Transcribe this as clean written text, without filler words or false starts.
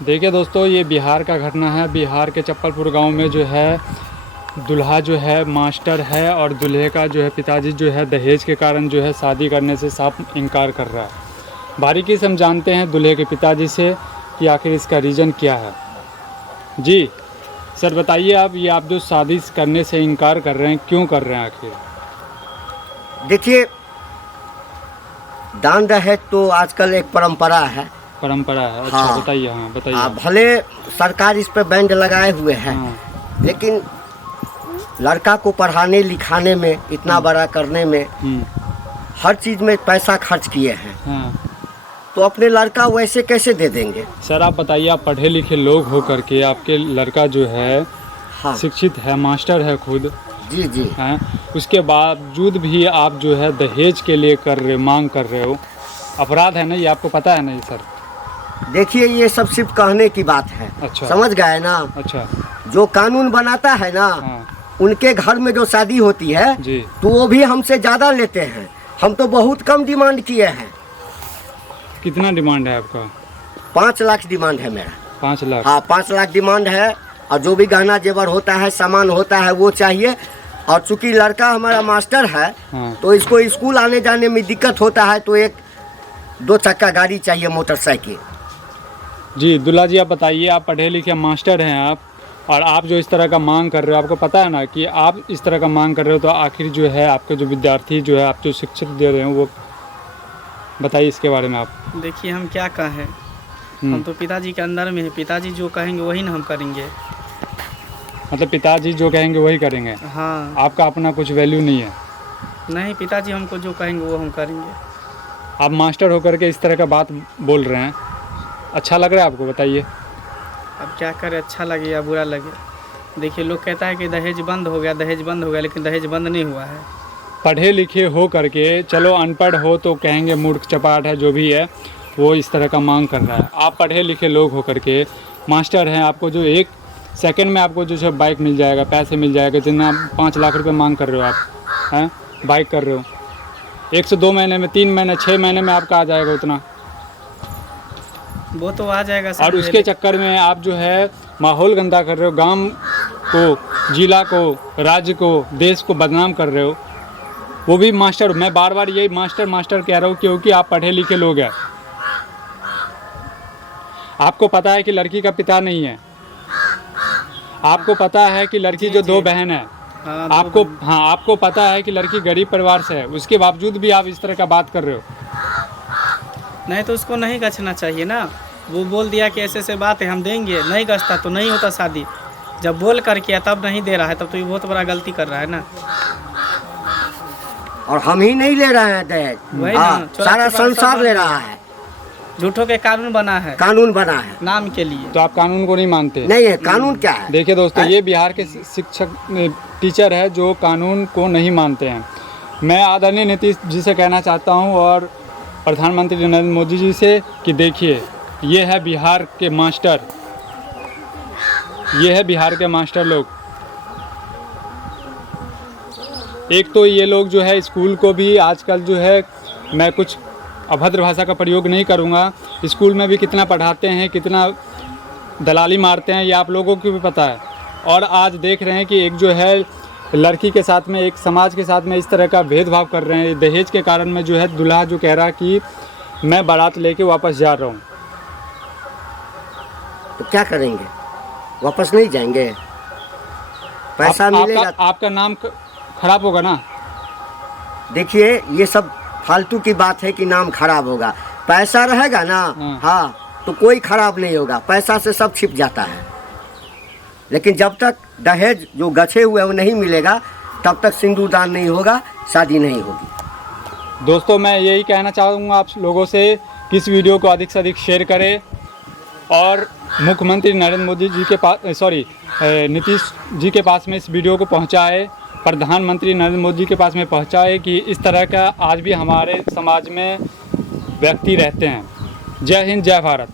देखिए दोस्तों, ये बिहार का घटना है। बिहार के चप्पलपुर गांव में जो है दूल्हा जो है मास्टर है और दूल्हे का जो है पिताजी जो है दहेज के कारण जो है शादी करने से साफ इनकार कर रहा है। बारीकी से हम जानते हैं दूल्हे के पिताजी से कि आखिर इसका रीज़न क्या है। जी सर बताइए, आप जो शादी करने से इनकार कर रहे हैं, क्यों कर रहे हैं आखिर? देखिए, दान दहेज तो आजकल एक परंपरा है। परंपरा है? अच्छा हाँ। बताइए। हाँ बताइए। भले सरकार इस पे बैंड लगाए हुए है, हाँ। लेकिन लड़का को पढ़ाने लिखाने में, इतना बड़ा करने में, हर चीज़ में पैसा खर्च किए हैं। हाँ। तो अपने लड़का वैसे कैसे दे देंगे? सर आप बताइए, आप पढ़े लिखे लोग हो करके आपके लड़का जो है हाँ। शिक्षित है, मास्टर है खुद, जी जी। हैं, उसके बावजूद भी आप जो है दहेज के लिए मांग कर रहे हो, अपराध है ना ये? आपको पता है ना ये सर? देखिए, ये सब सिर्फ कहने की बात है। अच्छा। समझ गए ना? अच्छा। जो कानून बनाता है ना, हाँ। उनके घर में जो शादी होती है जी। तो वो भी हमसे ज़्यादा लेते हैं। हम तो बहुत कम डिमांड किए हैं। कितना डिमांड है आपका? 5 लाख डिमांड है मेरा। 5 लाख? हाँ, 5 लाख डिमांड है। और जो भी गहना जेवर होता है, सामान होता है, वो चाहिए। और चूंकि लड़का हमारा मास्टर है, हाँ। तो इसको स्कूल आने जाने में दिक्कत होता है, तो एक 2 चक्का गाड़ी चाहिए, मोटरसाइकिल। जी दूल्हा जी, आप बताइए, आप पढ़े लिखे मास्टर हैं आप, और आप जो इस तरह का मांग कर रहे हो, आपको पता है ना कि आप इस तरह का मांग कर रहे हो, तो आखिर जो है आपके जो विद्यार्थी जो है, आप जो शिक्षित दे रहे हो, वो बताइए इसके बारे में आप। देखिए, हम क्या कहें, हम तो पिताजी के अंदर में है। पिताजी जो कहेंगे वही ना हम करेंगे। मतलब पिताजी जो कहेंगे वही करेंगे? हाँ। आपका अपना कुछ वैल्यू नहीं है? नहीं, पिताजी हमको जो कहेंगे वो हम करेंगे। आप मास्टर होकर के इस तरह का बात बोल रहे हैं, अच्छा लग रहा है आपको? बताइए। अब क्या करें, अच्छा लगे या बुरा लगे। देखिए, लोग कहता है कि दहेज बंद हो गया, दहेज बंद हो गया, लेकिन दहेज बंद नहीं हुआ है। पढ़े लिखे हो करके, चलो अनपढ़ हो तो कहेंगे मूर्ख चपाट है, जो भी है वो इस तरह का मांग कर रहा है। आप पढ़े लिखे लोग हो करके मास्टर हैं, आपको जो 1 सेकंड में आपको जो है बाइक मिल जाएगा, पैसे मिल जाएगा, जितना 5 लाख रुपए मांग कर रहे हो आप, हैं बाइक कर रहे हो, 1 से 2 महीने में, 3 महीने, 6 महीने में आपका आ जाएगा उतना। वो तो आ जाएगा सर। और उसके चक्कर में आप जो है माहौल गंदा कर रहे हो, गांव को, जिला को, राज्य को, देश को बदनाम कर रहे हो, वो भी मास्टर। मैं बार बार यही मास्टर कह रहा हूँ क्योंकि आप पढ़े लिखे लोग हैं। आपको पता है कि लड़की का पिता नहीं है, आपको पता है कि लड़की जो 2 बहन है, हाँ, आपको पता है कि लड़की गरीब परिवार से है, उसके बावजूद भी आप इस तरह का बात कर रहे हो। नहीं तो उसको नहीं गछना चाहिए ना। वो बोल दिया कि ऐसे बात है, हम देंगे, नहीं गछता तो नहीं होता शादी। जब बोल कर किया तब नहीं दे रहा है, तब तो ये बहुत बड़ा गलती कर रहा है ना। और हम ही नहीं ले रहे हैं दहेज, वही ना, सारा संसार ले रहा है। झूठों के कानून बना है, कानून बना है नाम के लिए। तो आप कानून को नहीं मानते? नहीं है, कानून क्या है? देखिए दोस्तों, ये बिहार के शिक्षक टीचर है जो कानून को नहीं मानते हैं। मैं आदरणीय नीतीश जी से कहना चाहता हूँ और प्रधानमंत्री नरेंद्र मोदी जी से कि देखिए, ये है बिहार के मास्टर, ये है बिहार के मास्टर लोग। एक तो ये लोग जो है स्कूल को भी आजकल जो है, मैं कुछ अभद्र भाषा का प्रयोग नहीं करूँगा, स्कूल में भी कितना पढ़ाते हैं, कितना दलाली मारते हैं, ये आप लोगों को भी पता है। और आज देख रहे हैं कि एक जो है लड़की के साथ में, एक समाज के साथ में इस तरह का भेदभाव कर रहे हैं। दहेज के कारण में जो है दूल्हा जो कह रहा कि मैं बारात लेके वापस जा रहा हूँ, तो क्या करेंगे? वापस नहीं जाएंगे? पैसा मिलेगा। आपका नाम खराब होगा ना। देखिए, ये सब फालतू की बात है कि नाम खराब होगा। पैसा रहेगा ना, हाँ, तो कोई खराब नहीं होगा। पैसा से सब छिप जाता है। लेकिन जब तक दहेज जो गछे हुए वो नहीं मिलेगा, तब तक सिंदूरदान नहीं होगा, शादी नहीं होगी। दोस्तों, मैं यही कहना चाहूँगा आप लोगों से कि इस वीडियो को अधिक से अधिक शेयर करें और मुख्यमंत्री नरेंद्र मोदी जी के पास, नीतीश जी के पास में इस वीडियो को पहुँचाए, प्रधानमंत्री नरेंद्र मोदी के पास में पहुँचाए कि इस तरह का आज भी हमारे समाज में व्यक्ति रहते हैं। जय हिंद, जय भारत।